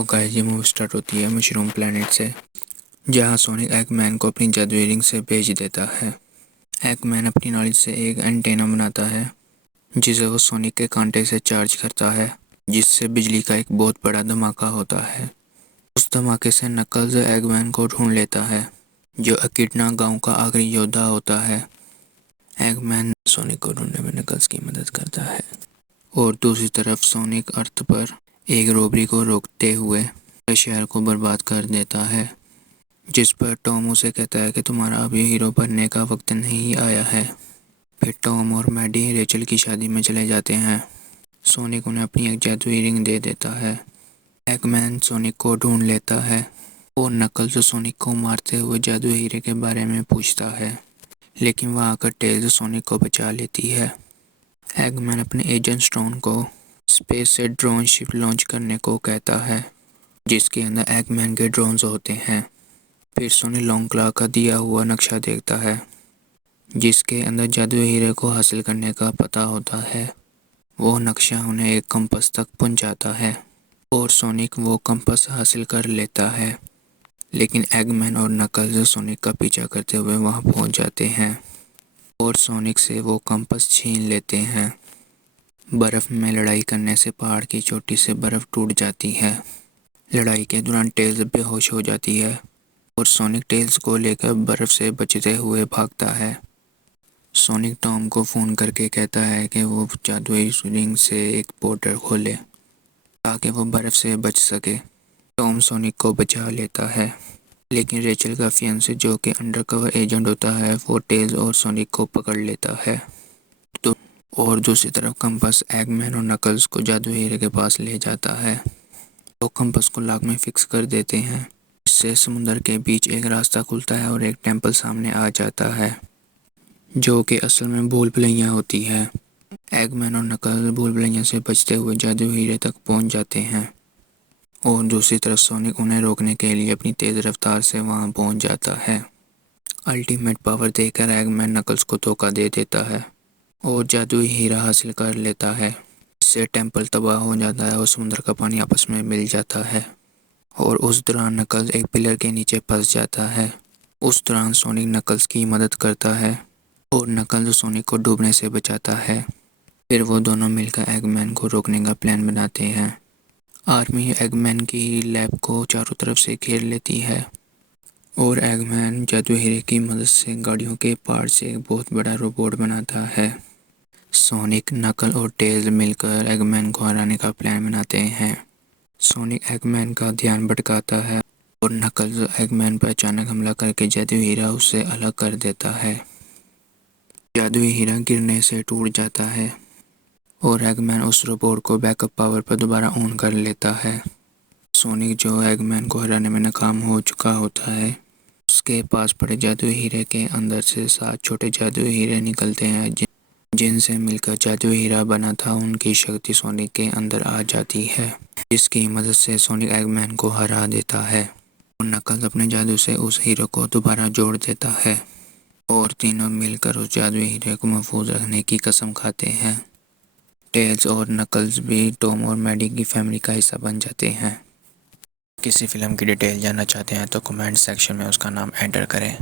तो गाइस ये movie start होती है मशरूम प्लेनेट से, जहाँ सोनिक एगमैन को अपनी जादुई रिंग से भेज देता है। एगमैन अपनी नॉलेज से एक एंटेना बनाता है जिसे वो सोनिक के कांटे से चार्ज करता है, जिससे बिजली का एक बहुत बड़ा धमाका होता है। उस धमाके से नकल्स एगमैन को ढूंढ लेता है, जो अकिडना गांव का आखिरी योद्धा होता है। एगमैन सोनिक को ढूंढने में नकल्स की मदद करता है और दूसरी तरफ सोनिक अर्थ पर एक रोबरी को रोकते हुए शहर को बर्बाद कर देता है, जिस पर टॉम उसे कहता है कि तुम्हारा अभी हीरो बनने का वक्त नहीं आया है। फिर टॉम और मैडी रेचल की शादी में चले जाते हैं। सोनिक उन्हें अपनी एक जादुई रिंग दे देता है। एगमैन सोनिक को ढूंढ लेता है और नकल्स सोनिक को मारते हुए जादुई हीरे के बारे में पूछता है, लेकिन वहाँ आकर टेल्स सोनिक को बचा लेती है। एगमैन अपने एजेंट स्टोन को स्पेस से ड्रोन शिप लॉन्च करने को कहता है, जिसके अंदर एगमैन के ड्रोन्स होते हैं। फिर सोनी लॉन्ग क्लॉ का दिया हुआ नक्शा देखता है, जिसके अंदर जादुई हीरे को हासिल करने का पता होता है। वो नक्शा उन्हें एक कंपास तक पहुंचाता है और सोनिक वो कंपास हासिल कर लेता है, लेकिन एगमैन और नकल्स सोनिक का पीछा करते हुए वहां पहुंच जाते हैं और सोनिक से वो कंपास छीन लेते हैं। बर्फ में लड़ाई करने से पहाड़ की चोटी से बर्फ टूट जाती है। लड़ाई के दौरान टेल्स बेहोश हो जाती है और सोनिक टेल्स को लेकर बर्फ से बचते हुए भागता है। सोनिक टॉम को फ़ोन करके कहता है कि वो जादुई रिंग से एक पोर्टल खोले ताकि वो बर्फ से बच सके। टॉम सोनिक को बचा लेता है, लेकिन रेचल का फियांसे जो कि अंडरकवर एजेंट होता है वो टेल्स और सोनिक को पकड़ लेता है। तो और दूसरी तरफ कंपास एगमैन और नकल्स को जादुई हीरे के पास ले जाता है। तो कंपास को लॉक में फिक्स कर देते हैं, इससे समुद्र के बीच एक रास्ता खुलता है और एक टेंपल सामने आ जाता है, जो कि असल में भूल भुलैया होती है। एगमैन और नकल्स भूल भुलैया से बचते हुए जादुई हीरे तक पहुंच जाते हैं और दूसरी तरफ सोनिक उन्हें रोकने के लिए अपनी तेज़ रफ्तार से वहां पहुंच जाता है। अल्टीमेट पावर देकर एगमैन नकल्स को धोखा दे देता है और जादुई हीरा हासिल कर लेता है। इससे टेंपल तबाह हो जाता है और समुद्र का पानी आपस में मिल जाता है और उस दौरान नकल्स एक पिलर के नीचे फंस जाता है। उस दौरान सोनिक नकल्स की मदद करता है और नकल्स सोनिक को डूबने से बचाता है। फिर वो दोनों मिलकर एगमैन को रोकने का प्लान बनाते हैं। आर्मी एगमैन की लैब को चारों तरफ से घेर लेती है और एगमैन जादुई हीरे की मदद से गाड़ियों के पार्ट से एक बहुत बड़ा रोबोट बनाता है। सोनिक, नकल और टेल्स मिलकर एगमैन को हराने का प्लान बनाते हैं। सोनिक एगमैन का ध्यान भटकाता है और नकल्स एगमैन पर अचानक हमला करके जादुई हीरा उससे अलग कर देता है। जादुई हीरा गिरने से टूट जाता है और एगमैन उस रोबोट को बैकअप पावर पर दोबारा ऑन कर लेता है। सोनिक, जो एगमैन को हराने में नाकाम हो चुका होता है, उसके पास पड़े जादुई हीरे के अंदर से 7 छोटे जादुई हीरे निकलते हैं, जिनसे मिलकर जादुई हीरा बना था। उनकी शक्ति सोनिक के अंदर आ जाती है, जिसकी मदद से सोनिक एगमैन को हरा देता है और नकल्स अपने जादू से उस हीरो को दोबारा जोड़ देता है और तीनों मिलकर उस जादुई हीरे को महफूज रखने की कसम खाते हैं। टेल्स और नकल्स भी टॉम और मैडी की फैमिली का हिस्सा बन जाते हैं। किसी फिल्म की डिटेल जानना चाहते हैं तो कमेंट सेक्शन में उसका नाम एंटर करें।